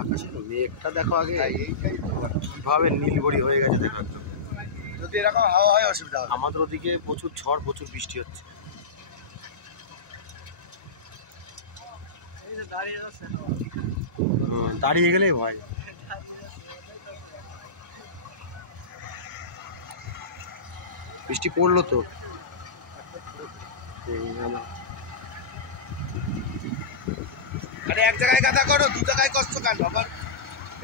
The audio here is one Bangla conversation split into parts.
আকাশের মেঘটা দেখো আগে, কিভাবে নীলগড়ি হয়ে গেছে দেখো। যদি এরকম হাওয়া হয় অসুবিধা হবে। আমাদের ওদিকে প্রচুর ঝড়, প্রচুর বৃষ্টি হচ্ছে। দাঁড়িয়ে গেলেই ভয়। বৃষ্টি পড়লো তো। আরে এক জায়গায় গাদা করো, দু জায়গায় কষ্ট কেন? আবার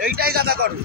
এইটাই গাদা করো।